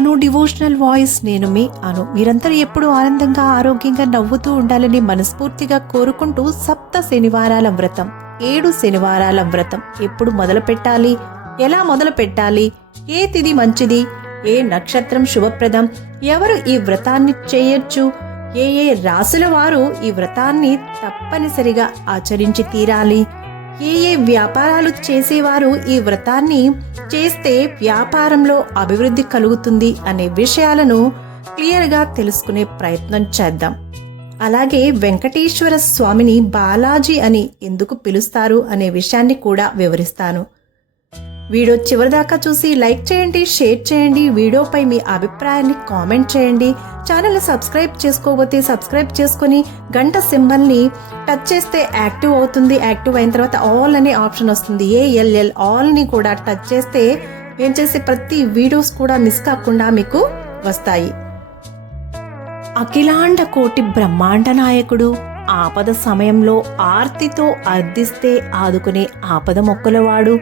అను devotional voice. నేను మీ అను. మీరందరూ ఎప్పుడూ ఆనందంగా ఆరోగ్యంగా నవ్వుతూ ఉండాలని మనస్ఫూర్తిగా కోరుకుంటూ సప్త శనివారాల వ్రతం, 7 శనివారాల వ్రతం ఎప్పుడు మొదలు పెట్టాలి, ఎలా మొదలు పెట్టాలి, ఏ తిథి మంచిది, ఏ నక్షత్రం శుభప్రదం, ఎవరు ఈ వ్రతాన్ని చేయొచ్చు, ఏ ఏ రాసుల వారు ఈ వ్రతాన్ని తప్పనిసరిగా ఆచరించి తీరాలి, ఏ ఏ వ్యాపారాలు చేసేవారు ఈ వ్రతాన్ని చేస్తే వ్యాపారంలో అభివృద్ధి కలుగుతుంది అనే విషయాలను క్లియర్గా తెలుసుకునే ప్రయత్నం చేద్దాం. అలాగే వెంకటేశ్వర స్వామిని బాలాజీ అని ఎందుకు పిలుస్తారు అనే విషయాన్ని కూడా వివరిస్తాను. వీడియో చివరిదాకా చూసి లైక్ చేయండి, షేర్ చేయండి, వీడియోపై మీ అభిప్రాయాన్ని కామెంట్ చేయండి. ఛానల్ని సబ్స్క్రైబ్ చేసుకోకపోతే సబ్స్క్రైబ్ చేసుకొని గంట సింబల్ని టచ్ చేస్తే యాక్టివ్ అవుతుంది. యాక్టివ్ అయిన తర్వాత ఆల్ అనే ఆప్షన్ వస్తుంది, ALL ఆల్ని కూడా టచ్ చేస్తే నేను చేసే ప్రతి వీడియోస్ కూడా మిస్ కాకుండా మీకు వస్తాయి. అఖిలాండ కోటి బ్రహ్మాండ నాయకుడు, ఆపద సమయంలో ఆర్తితో అర్థిస్తే ఆదుకునే ఆపద మొక్కలవాడు,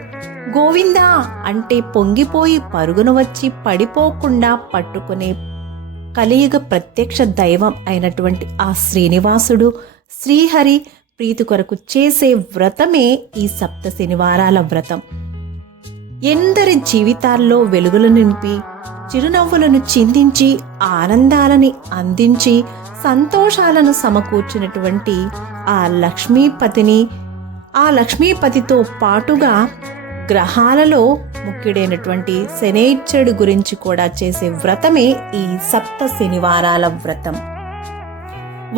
గోవిందా అంటే పొంగిపోయి పరుగున వచ్చి పడిపోకుండా పట్టుకునే కలియుగ ప్రత్యక్ష దైవం అయినటువంటి ఆ శ్రీనివాసుడు, శ్రీహరి ప్రీతి కొరకు చేసే వ్రతమే ఈ సప్త శనివారాల వ్రతం. ఎందరి జీవితాల్లో వెలుగులు నింపి చిరునవ్వులను చిందించి ఆనందాలని అందించి సంతోషాలను సమకూర్చినటువంటి ఆ లక్ష్మీపతితో పాటుగా గ్రహాలలో ముఖ్యుడైనటువంటి శనైశ్వరుడు గురించి కూడా చేసే వ్రతమే ఈ సప్త శనివారాల వ్రతం.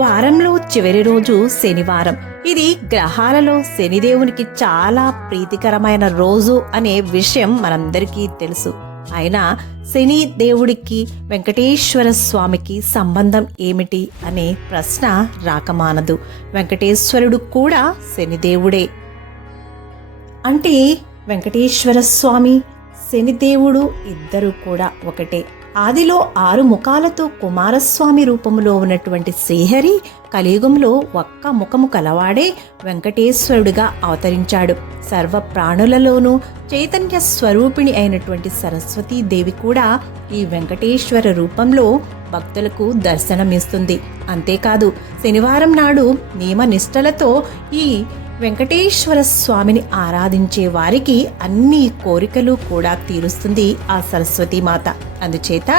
వారంలో చివరి రోజు శనివారం. ఇది గ్రహాలలో శనిదేవునికి చాలా ప్రీతికరమైన రోజు అనే విషయం మనందరికీ తెలుసు. అయినా శని దేవుడికి వెంకటేశ్వర స్వామికి సంబంధం ఏమిటి అనే ప్రశ్న రాకమానదు. వెంకటేశ్వరుడు కూడా శనిదేవుడే. అంటే వెంకటేశ్వర స్వామి, శనిదేవుడు ఇద్దరు కూడా ఒకటే. ఆదిలో 6 ముఖాలతో కుమారస్వామి రూపంలో ఉన్నటువంటి శ్రీహరి కలియుగంలో ఒక్క ముఖము కలవాడే వెంకటేశ్వరుడుగా అవతరించాడు. సర్వ ప్రాణులలోనూ చైతన్య స్వరూపిణి అయినటువంటి సరస్వతీదేవి కూడా ఈ వెంకటేశ్వర రూపంలో భక్తులకు దర్శనమిస్తుంది. అంతేకాదు శనివారం నాడు నియమనిష్టలతో ఈ వెంకటేశ్వర స్వామిని ఆరాధించే వారికి అన్ని కోరికలు కూడా తీరుస్తుంది ఆ సరస్వతీమాత. అందుచేత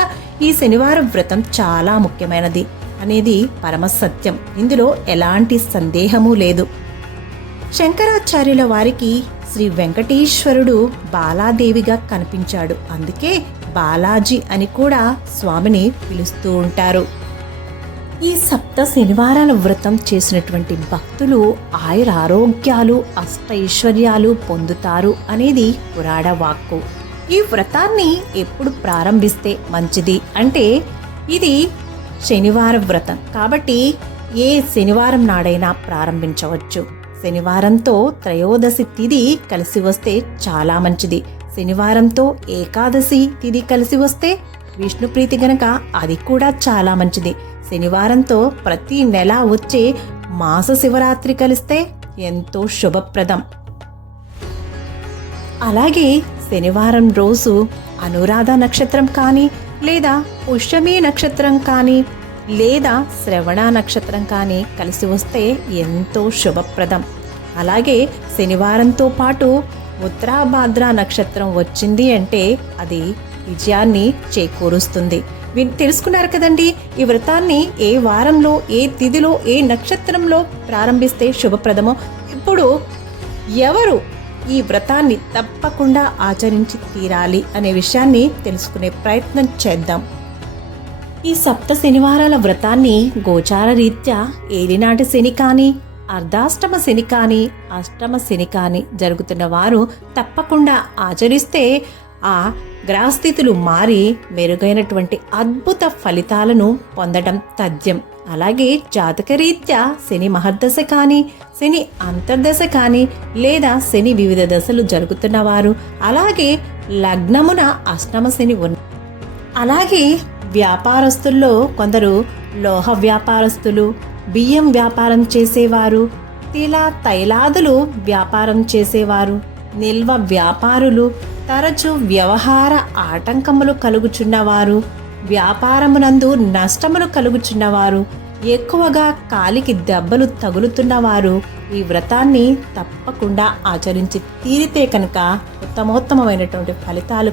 ఈ శనివారం వ్రతం చాలా ముఖ్యమైనది అనేది పరమసత్యం. ఇందులో ఎలాంటి సందేహము లేదు. శంకరాచార్యుల వారికి శ్రీ వెంకటేశ్వరుడు బాలాదేవిగా కనిపించాడు. అందుకే బాలాజీ అని కూడా స్వామిని పిలుస్తూ ఉంటారు. ఈ సప్త శనివారాల వ్రతం చేసినటువంటి భక్తులు ఆయురారోగ్యాలు అష్టైశ్వర్యాలు పొందుతారు అనేది పురాణ వాక్కు. ఈ వ్రతాన్ని ఎప్పుడు ప్రారంభిస్తే మంచిది అంటే ఇది శనివార వ్రతం కాబట్టి ఏ శనివారం నాడైనా ప్రారంభించవచ్చు. శనివారంతో త్రయోదశి తిథి కలిసి వస్తే చాలా మంచిది. శనివారంతో ఏకాదశి తిథి కలిసి వస్తే విష్ణు ప్రీతి గనక అది కూడా చాలా మంచిది. శనివారంతో ప్రతి నెల వచ్చే మాస శివరాత్రి కలిస్తే ఎంతో శుభప్రదం. అలాగే శనివారం రోజు అనురాధ నక్షత్రం కానీ లేదా పుష్యమి నక్షత్రం కానీ లేదా శ్రవణ నక్షత్రం కానీ కలిసి వస్తే ఎంతో శుభప్రదం. అలాగే శనివారంతో పాటు ఉత్తరాభాద్ర నక్షత్రం వచ్చింది అంటే అది విజయాన్ని చేకూరుస్తుంది. తెలుసుకున్నారు కదండి ఈ వ్రతాన్ని ఏ వారంలో, ఏ తిథిలో, ఏ నక్షత్రంలో ప్రారంభిస్తే శుభప్రదమో. ఇప్పుడు ఎవరు ఈ వ్రతాన్ని తప్పకుండా ఆచరించి తీరాలి అనే విషయాన్ని తెలుసుకునే ప్రయత్నం చేద్దాం. ఈ సప్త శనివారాల వ్రతాన్ని గోచార రీత్యా ఏలినాటి శని కానీ, అర్ధాష్టమ శని కానీ, అష్టమ శని కానీ జరుగుతున్న వారు తప్పకుండా ఆచరిస్తే ఆ గ్రహస్థితులు మారి మెరుగైనటువంటి అద్భుత ఫలితాలను పొందడం తథ్యం. అలాగే జాతకరీత్యా శని మహర్దశ కానీ, శని అంతర్దశ కానీ లేదా శని వివిధ దశలు జరుగుతున్నవారు, అలాగే లగ్నమున అష్టమ శని అలాగే వ్యాపారస్తుల్లో కొందరు లోహ వ్యాపారస్తులు, బియ్యం వ్యాపారం చేసేవారు, తైలాదులు వ్యాపారం చేసేవారు, నిల్వ వ్యాపారులు, తరచు వ్యవహార ఆటంకములు కలుగుచున్నవారు, వ్యాపారమునందు నష్టములు కలుగుచున్నవారు, ఎక్కువగా కాలికి దెబ్బలు తగులుతున్నవారు ఈ వ్రతాన్ని తప్పకుండా ఆచరించి తీరితే కనుక ఉత్తమోత్తమైనటువంటి ఫలితాలు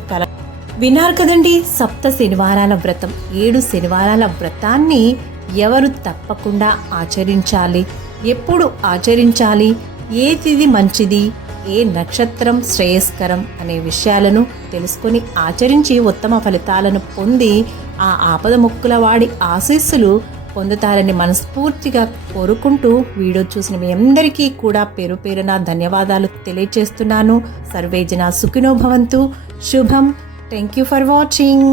విన్నారు కదండి. సప్త శనివారాల వ్రతం, 7 శనివారాల వ్రతాన్ని ఎవరు తప్పకుండా ఆచరించాలి, ఎప్పుడు ఆచరించాలి, ఏ తిథి మంచిది, ఏ నక్షత్రం శ్రేయస్కరం అనే విషయాలను తెలుసుకొని ఆచరించి ఉత్తమ ఫలితాలను పొంది ఆ ఆపద ముక్కుల వాడి ఆశీస్సులు పొందుతారని మనస్ఫూర్తిగా కోరుకుంటూ వీడియో చూసిన మీ అందరికీ కూడా పేరు పేరున ధన్యవాదాలు తెలియజేస్తున్నాను. సర్వేజన సుఖినో భవంతు. శుభం. Thank you for watching.